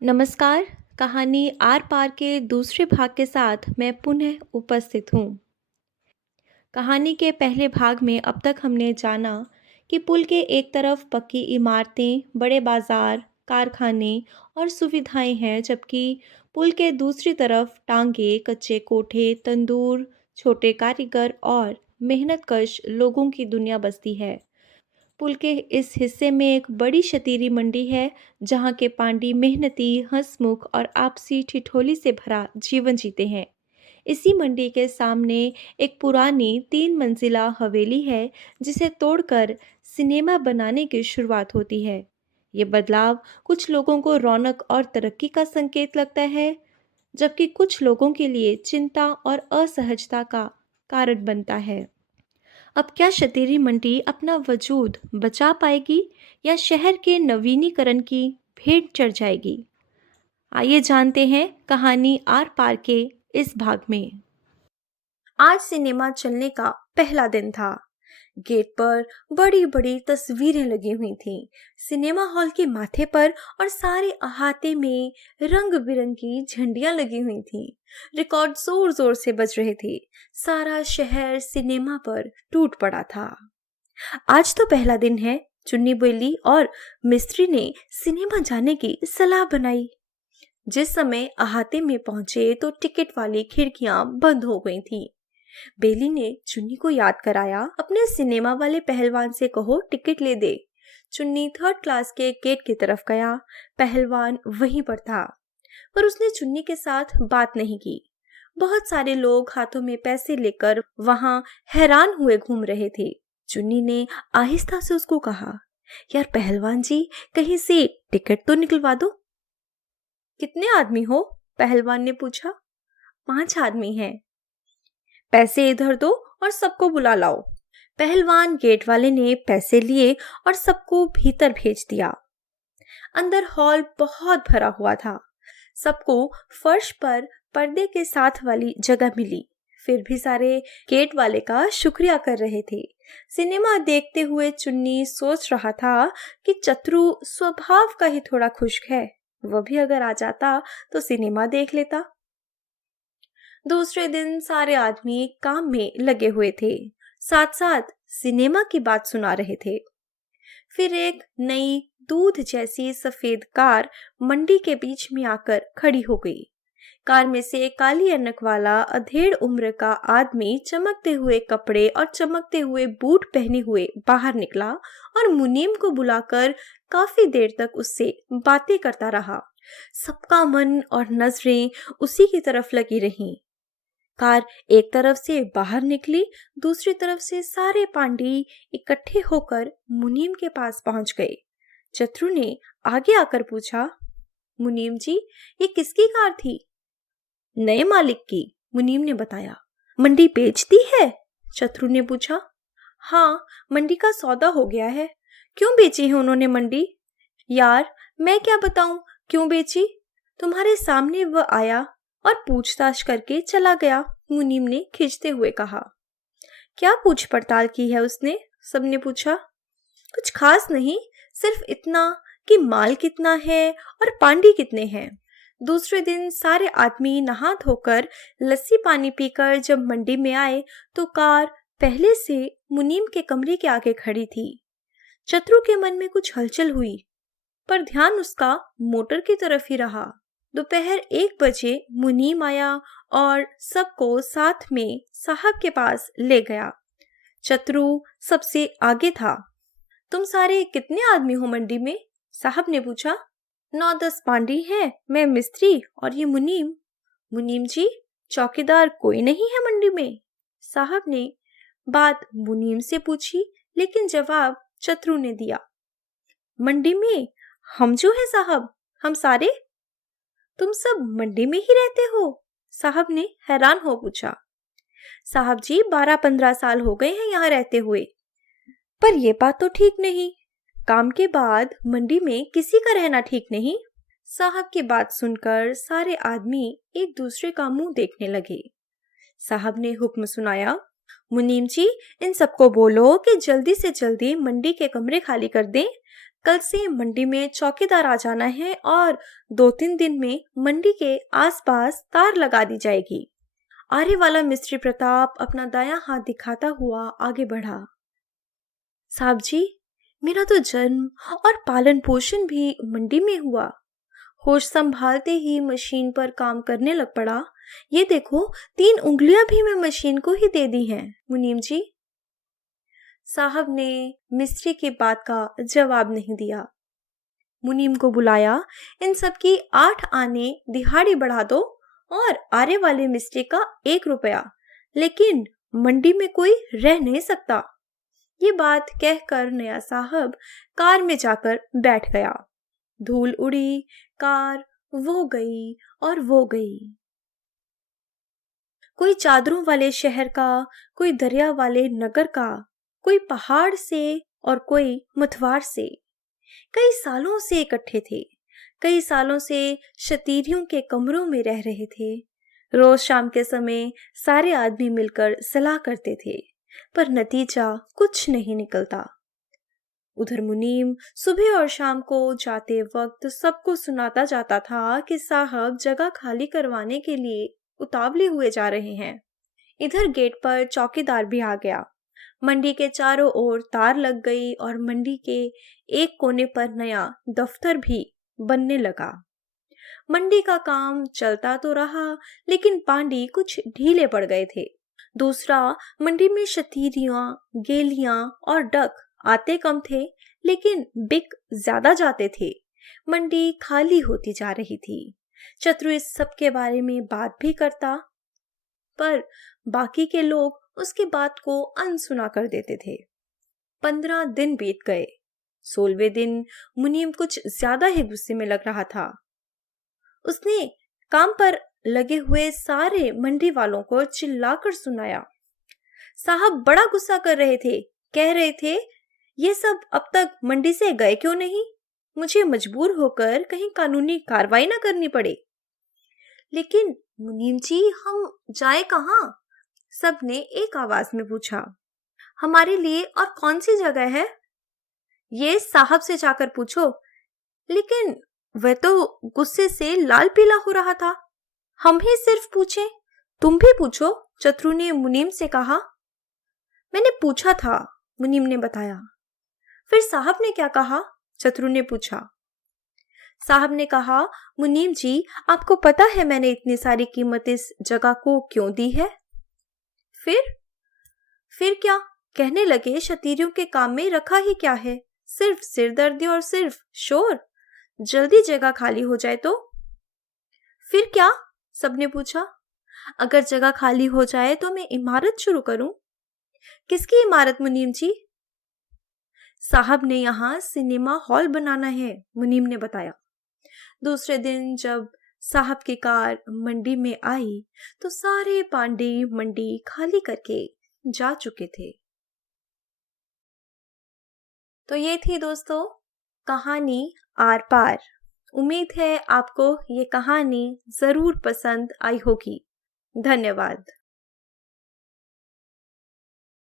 नमस्कार। कहानी आर पार के दूसरे भाग के साथ मैं पुनः उपस्थित हूँ। कहानी के पहले भाग में अब तक हमने जाना कि पुल के एक तरफ पक्की इमारतें, बड़े बाजार, कारखाने और सुविधाएं हैं, जबकि पुल के दूसरी तरफ टांगे, कच्चे कोठे, तंदूर, छोटे कारीगर और मेहनतकश लोगों की दुनिया बसती है। पुल के इस हिस्से में एक बड़ी शतीरी मंडी है, जहाँ के पांडी मेहनती, हंसमुख और आपसी ठिठोली से भरा जीवन जीते हैं। इसी मंडी के सामने एक पुरानी 3 मंजिला हवेली है, जिसे तोड़कर सिनेमा बनाने की शुरुआत होती है। ये बदलाव कुछ लोगों को रौनक और तरक्की का संकेत लगता है, जबकि कुछ लोगों के लिए चिंता और असहजता का कारण बनता है। अब क्या शतीरी मंडी अपना वजूद बचा पाएगी या शहर के नवीनीकरण की भेंट चढ़ जाएगी? आइए जानते हैं कहानी आर पार के इस भाग में। आज सिनेमा चलने का पहला दिन था। गेट पर बड़ी बड़ी तस्वीरें लगी हुई थीं। सिनेमा हॉल के माथे पर और सारे अहाते में रंग बिरंगी झंडियां लगी हुई थीं। रिकॉर्ड जोर जोर से बज रहे थे। सारा शहर सिनेमा पर टूट पड़ा था। आज तो पहला दिन है, चुन्नी बोली और मिस्त्री ने सिनेमा जाने की सलाह बनाई। जिस समय अहाते में पहुंचे तो टिकट वाली खिड़कियां बंद हो गई थीं। बेली ने चुन्नी को याद कराया, अपने सिनेमा वाले पहलवान से कहो टिकट ले दे। चुन्नी थर्ड क्लास के गेट की तरफ गया। पहलवान वहीं पर था, पर उसने चुन्नी के साथ बात नहीं की। बहुत सारे लोग हाथों में पैसे लेकर वहां हैरान हुए घूम रहे थे। चुन्नी ने आहिस्ता से उसको कहा, यार पहलवान जी, कहीं से टिकट तो निकलवा दो। कितने आदमी हो? पहलवान ने पूछा। 5 आदमी हैं। पैसे इधर दो और सबको बुला लाओ। पहलवान गेट वाले ने पैसे लिए और सबको भीतर भेज दिया। अंदर हॉल बहुत भरा हुआ था। सबको फर्श पर पर्दे के साथ वाली जगह मिली। फिर भी सारे गेट वाले का शुक्रिया कर रहे थे। सिनेमा देखते हुए चुन्नी सोच रहा था कि चतुरु स्वभाव का ही थोड़ा खुश्क है। वह भी अगर आ जाता तो सिनेमा देख लेता। दूसरे दिन सारे आदमी काम में लगे हुए थे, साथ साथ सिनेमा की बात सुना रहे थे। फिर एक नई दूध जैसी सफेद कार मंडी के बीच में आकर खड़ी हो गई। कार में से काली ऐनक वाला अधेड़ उम्र का आदमी चमकते हुए कपड़े और चमकते हुए बूट पहने हुए बाहर निकला और मुनीम को बुलाकर काफी देर तक उससे बातें करता रहा। सबका मन और नजरें उसी की तरफ लगी रहीं। कार एक तरफ से बाहर निकली, दूसरी तरफ से सारे पांडी इकट्ठे होकर मुनीम के पास पहुंच गए। चतुर ने आगे आकर पूछा, मुनीम जी, ये किसकी कार थी? नए मालिक की, मुनीम ने बताया। मंडी बेच दी है? चतुर ने पूछा। हाँ, मंडी का सौदा हो गया है। क्यों बेची है उन्होंने मंडी? यार मैं क्या बताऊं क्यों बेची? तुम्हारे सामने वह आया और पूछताछ करके चला गया, मुनीम ने खींचते हुए कहा। क्या पूछ पड़ताल की है उसने? सबने पूछा। कुछ खास नहीं, सिर्फ इतना कि माल कितना है और पांडी कितने हैं। दूसरे दिन सारे आदमी नहा धोकर लस्सी पानी पीकर जब मंडी में आए तो कार पहले से मुनीम के कमरे के आगे खड़ी थी। चतुर के मन में कुछ हलचल हुई, पर ध्यान उसका मोटर की तरफ ही रहा। दोपहर 1 बजे मुनीम आया और सबको साथ में साहब के पास ले गया। चतुरु सबसे आगे था। तुम सारे कितने आदमी हो मंडी में? साहब ने पूछा। 9-10 पांडी हैं, मैं मिस्त्री और ये मुनीम। मुनीम जी, चौकीदार कोई नहीं है मंडी में? साहब ने बात मुनीम से पूछी, लेकिन जवाब चतुरु ने दिया। मंडी में हम जो है साहब, हम सारे। तुम सब मंडी में ही रहते हो? साहब ने हैरान हो पूछा। साहब जी, 12-15 साल हो गए हैं यहाँ रहते हुए। पर यह बात तो ठीक नहीं। काम के बाद मंडी में किसी का रहना ठीक नहीं। साहब की बात सुनकर सारे आदमी एक दूसरे का मुंह देखने लगे। साहब ने हुक्म सुनाया, मुनीम जी, इन सबको बोलो कि जल्दी से जल्दी मंडी के कमरे खाली कर दें। कल से मंडी में चौकीदार आ जाना है और 2-3 दिन में मंडी के आसपास तार लगा दी जाएगी। आरे वाला मिस्त्री प्रताप अपना दायां हाथ दिखाता हुआ आगे बढ़ा। साहब जी, मेरा तो जन्म और पालन पोषण भी मंडी में हुआ। होश संभालते ही मशीन पर काम करने लग पड़ा। ये देखो, 3 उंगलियां भी मैं मशीन को ही दे दी हैं, मुनीम जी। साहब ने मिस्त्री की बात का जवाब नहीं दिया। मुनीम को बुलाया, इन सब की 8 आने दिहाड़ी बढ़ा दो और आरे वाले मिस्त्री का 1 रुपया, लेकिन मंडी में कोई रह नहीं सकता। ये बात कहकर नया साहब कार में जाकर बैठ गया। धूल उड़ी, कार वो गई और वो गई। कोई चादरों वाले शहर का, कोई दरिया वाले नगर का, कोई पहाड़ से और कोई मथवार से। कई सालों से इकट्ठे थे, कई सालों से शतीरियों के कमरों में रह रहे थे। रोज शाम के समय सारे आदमी मिलकर सलाह करते थे, पर नतीजा कुछ नहीं निकलता। उधर मुनीम सुबह और शाम को जाते वक्त सबको सुनाता जाता था कि साहब जगह खाली करवाने के लिए उतावले हुए जा रहे हैं। इधर गेट पर चौकीदार भी आ गया। मंडी के चारों ओर तार लग गई और मंडी के एक कोने पर नया दफ्तर भी बनने लगा। मंडी का काम चलता तो रहा, लेकिन पांडी कुछ ढीले पड़ गए थे। दूसरा, मंडी में शतीरियां, गेलियां और डक आते कम थे, लेकिन बिक ज्यादा जाते थे। मंडी खाली होती जा रही थी। चतुर इस सब के बारे में बात भी करता, पर बाकी के लोग उसकी बात को अनसुना कर देते थे। 15 दिन बीत गए। 16वें दिन मुनीम कुछ ज्यादा ही गुस्से में लग रहा था। उसने काम पर लगे हुए सारे मंडी वालों को चिल्लाकर सुनाया। साहब बड़ा गुस्सा कर रहे थे, कह रहे थे ये सब अब तक मंडी से गए क्यों नहीं? मुझे मजबूर होकर कहीं कानूनी कार्रवाई ना करनी पड़े। लेकिन मुनीम जी, हम जाए कहाँ? सबने एक आवाज में पूछा। हमारे लिए और कौन सी जगह है? ये साहब से जाकर पूछो। लेकिन वह तो गुस्से से लाल पीला हो रहा था। हम ही सिर्फ पूछे, तुम भी पूछो, चतुर ने मुनीम से कहा। मैंने पूछा था, मुनीम ने बताया। फिर साहब ने क्या कहा? चतुर ने पूछा। साहब ने कहा, मुनीम जी, आपको पता है मैंने इतनी सारी कीमत इस जगह को क्यों दी है? फिर क्या? कहने लगे, शतीरियों के काम में रखा ही क्या है? सिर्फ सिरदर्दी और सिर्फ शोर। जल्दी जगह खाली हो जाए तो? फिर क्या? सबने पूछा। अगर जगह खाली हो जाए तो मैं इमारत शुरू करूं। किसकी इमारत मुनीम जी? साहब ने यहाँ सिनेमा हॉल बनाना है, मुनीम ने बताया। दूसरे दिन जब साहब की कार मंडी में आई तो सारे पांडे मंडी खाली करके जा चुके थे। तो ये थी दोस्तों कहानी आर पार। उम्मीद है आपको ये कहानी जरूर पसंद आई होगी। धन्यवाद।